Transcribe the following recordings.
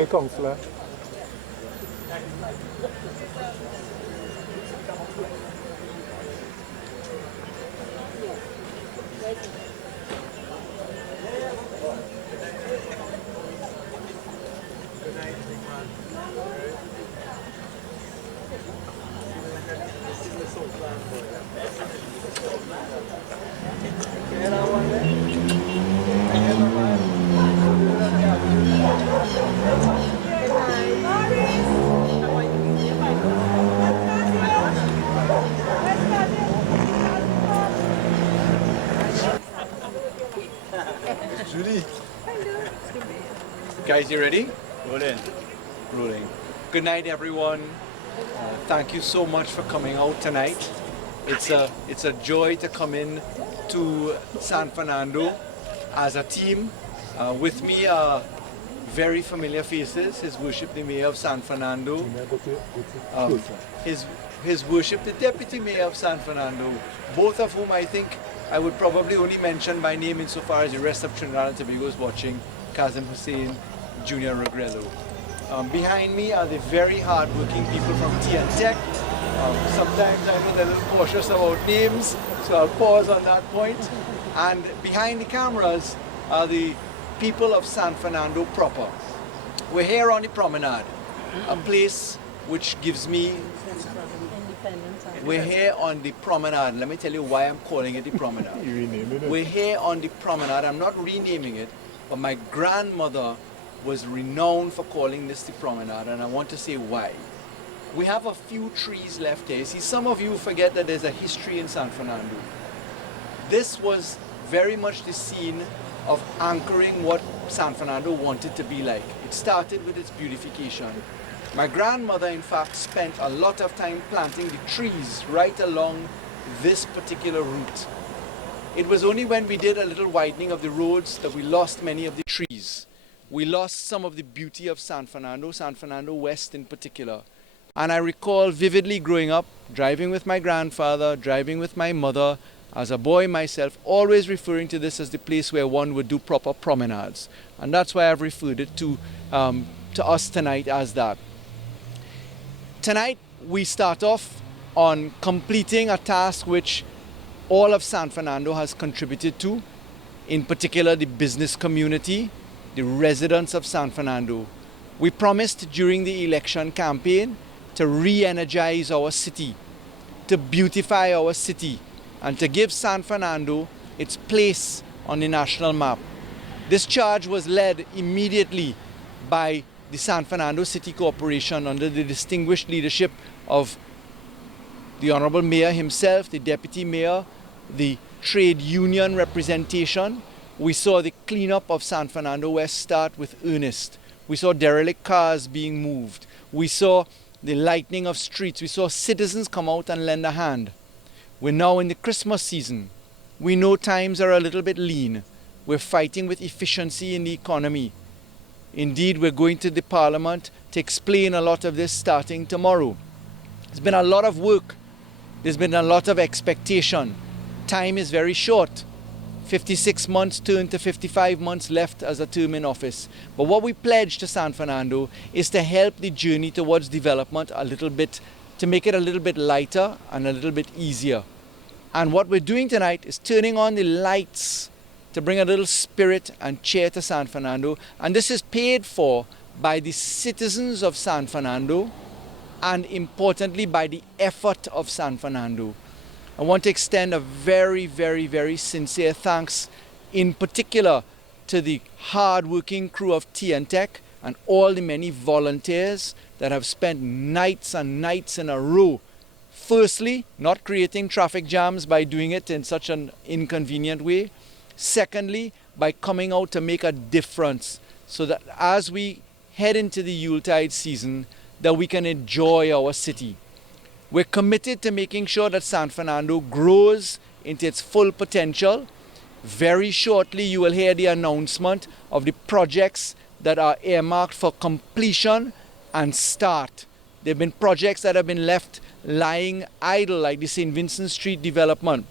Okay, Councillor. Julie. Guys, you ready? Rolling. Rolling. Good night, everyone. Thank you so much for coming out tonight. It's a joy to come in to San Fernando as a team. With me are very familiar faces. His Worship the Mayor of San Fernando. His Worship the Deputy Mayor of San Fernando. Both of whom I think I would probably only mention by name insofar as the rest of Trinidad and Tobago is watching. Kazim Hussein, Junior Regrello. Behind me are the very hard-working people from Tech. Sometimes I'm a little cautious about names, so I'll pause on that point. And behind the cameras are the people of San Fernando proper. We're here on the promenade, a place which gives me... We're here on the promenade. Let me tell you why I'm calling it the promenade. We're here on the promenade. I'm not renaming it, but my grandmother was renowned for calling this the promenade, and I want to say why. We have a few trees left here. See, some of you forget that there's a history in San Fernando. This was very much the scene of anchoring what San Fernando wanted to be like. It started with its beautification. My grandmother, in fact, spent a lot of time planting the trees right along this particular route. It was only when we did a little widening of the roads that we lost many of the trees. We lost some of the beauty of San Fernando West in particular. And I recall vividly growing up, driving with my grandfather, driving with my mother, as a boy myself, always referring to this as the place where one would do proper promenades. And that's why I've referred it to us tonight as that. Tonight, we start off on completing a task which all of San Fernando has contributed to, in particular the business community, the residents of San Fernando. We promised during the election campaign to re-energize our city, to beautify our city, and to give San Fernando its place on the national map. This charge was led immediately by the San Fernando City Corporation under the distinguished leadership of the Honorable Mayor himself, the Deputy Mayor, the trade union representation. We saw the cleanup of San Fernando West start with earnest. We saw derelict cars being moved. We saw the lightening of streets. We saw citizens come out and lend a hand. We're now in the Christmas season. We know times are a little bit lean. We're fighting with efficiency in the economy. Indeed, we're going to the Parliament to explain a lot of this starting tomorrow. There's been a lot of work. There's been a lot of expectation. Time is very short. 56 months turned to 55 months left as a term in office. But what we pledge to San Fernando is to help the journey towards development a little bit, to make it a little bit lighter and a little bit easier. And what we're doing tonight is turning on the lights to bring a little spirit and cheer to San Fernando. And this is paid for by the citizens of San Fernando and importantly by the effort of San Fernando. I want to extend a very, very, very sincere thanks in particular to the hard-working crew of Tech and all the many volunteers that have spent nights and nights in a row. Firstly, not creating traffic jams by doing it in such an inconvenient way. Secondly, by coming out to make a difference so that as we head into the Yuletide season, that we can enjoy our city. We're committed to making sure that San Fernando grows into its full potential. Very shortly, you will hear the announcement of the projects that are earmarked for completion and start. There have been projects that have been left lying idle, like the St. Vincent Street development.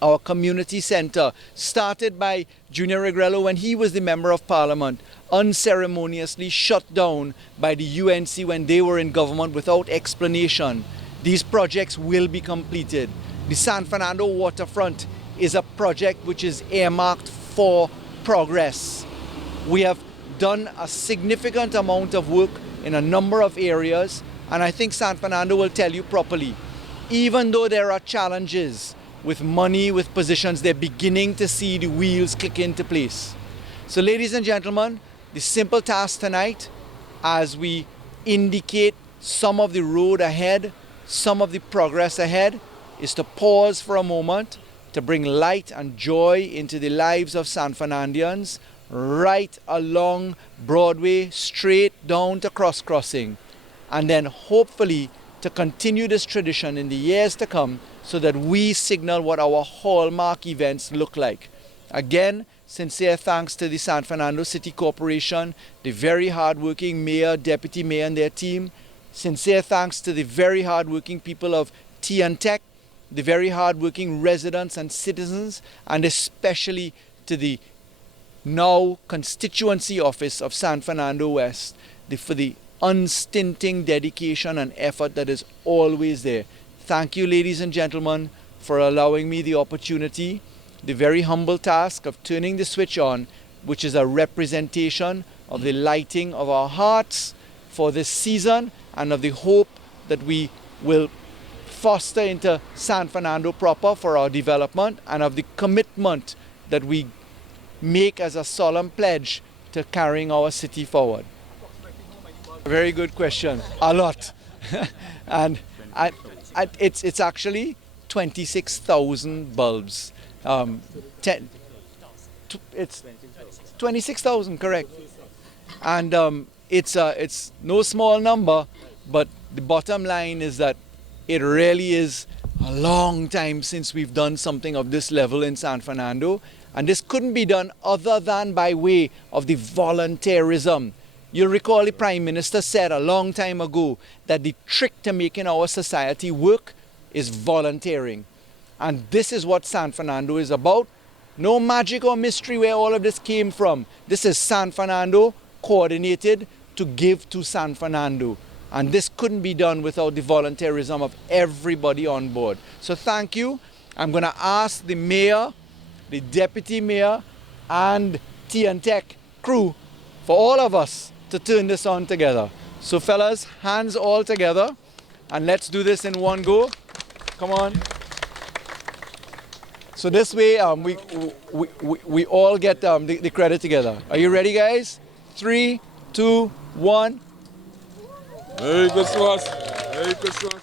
Our community center, started by Junior Regrello when he was the Member of Parliament, unceremoniously shut down by the UNC when they were in government without explanation. These projects will be completed. The San Fernando waterfront is a project which is earmarked for progress. We have done a significant amount of work in a number of areas, and I think San Fernando will tell you properly. Even though there are challenges with money, with positions, they're beginning to see the wheels click into place. So ladies and gentlemen, the simple task tonight, as we indicate some of the road ahead, some of the progress ahead, is to pause for a moment to bring light and joy into the lives of San Fernandians, right along Broadway, straight down to Crossing, and then hopefully to continue this tradition in the years to come so that we signal what our hallmark events look like. Again, sincere thanks to the San Fernando City Corporation, the very hardworking mayor, deputy mayor and their team. Sincere thanks to the very hardworking people of Tech, the very hardworking residents and citizens, and especially to the now constituency office of San Fernando West for the unstinting dedication and effort that is always there. Thank you, ladies and gentlemen, for allowing me the opportunity, the very humble task of turning the switch on, which is a representation of the lighting of our hearts for this season and of the hope that we will foster into San Fernando proper for our development, and of the commitment that we make as a solemn pledge to carrying our city forward. Very good question. A lot. And it's actually 26,000 bulbs. It's 26,000, correct. And it's no small number, but the bottom line is that it really is a long time since we've done something of this level in San Fernando. And this couldn't be done other than by way of the volunteerism. You'll recall the Prime Minister said a long time ago that the trick to making our society work is volunteering. And this is what San Fernando is about. No magic or mystery where all of this came from. This is San Fernando coordinated to give to San Fernando. And this couldn't be done without the volunteerism of everybody on board. So thank you. I'm going to ask the mayor, the deputy mayor, and Tech crew, for all of us to turn this on together. So fellas, hands all together, and let's do this in one go. Come on. So this way we all get the credit together. Are you ready, guys? 3, 2, 1. Very good sauce. Very good sauce.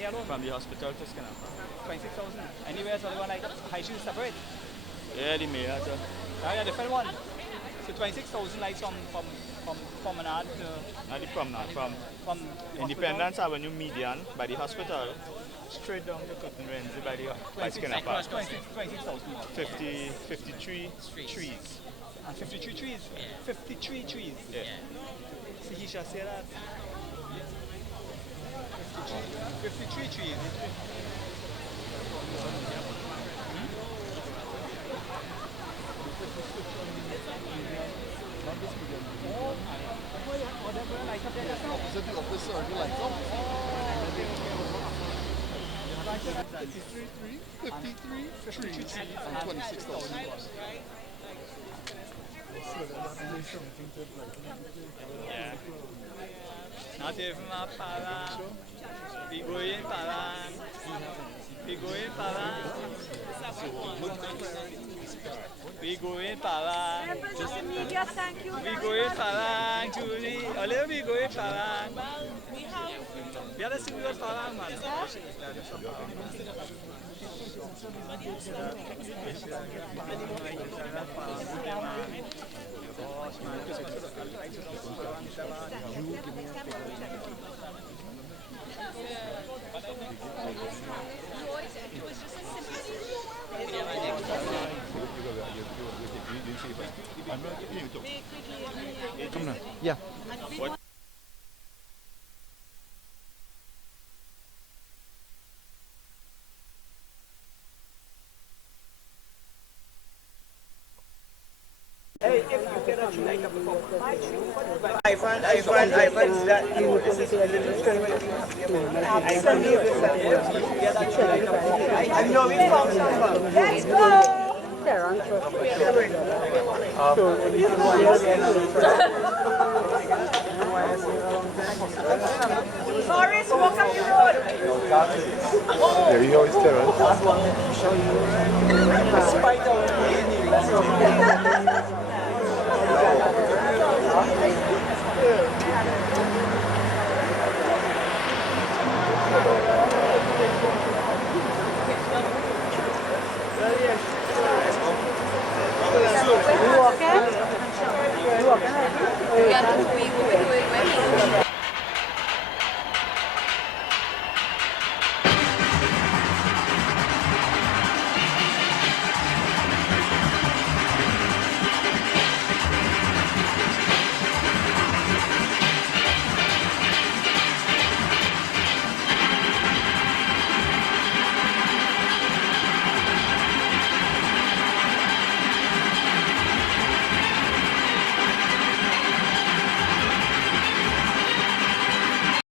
here alone? From the hospital to Skinner. 26,000. Anywhere else other one like high street separate? Yeah, the mayor. Yeah, different one. So 26,000 lights from Promenade to... Not the promenade, from Independence Avenue median by the hospital, straight down to Clifton by Skinner Park. 26,000 more. 53 trees. And 53 trees? 53 trees? Yeah. So he shall say that. 53 trees. Is it the officer or the lights off? 53 trees and 26,000. Yeah. Not even my para. We go in para. We go in para. We go in para. Members of the media, thank you We very go in much. para, Julie. Ole, we go in para. We have a single para, man. Yeah. Ivan's that this is a little I know we found someone. Let's go! Faris, walk up the road. There you go, it's Terrence. Despite our being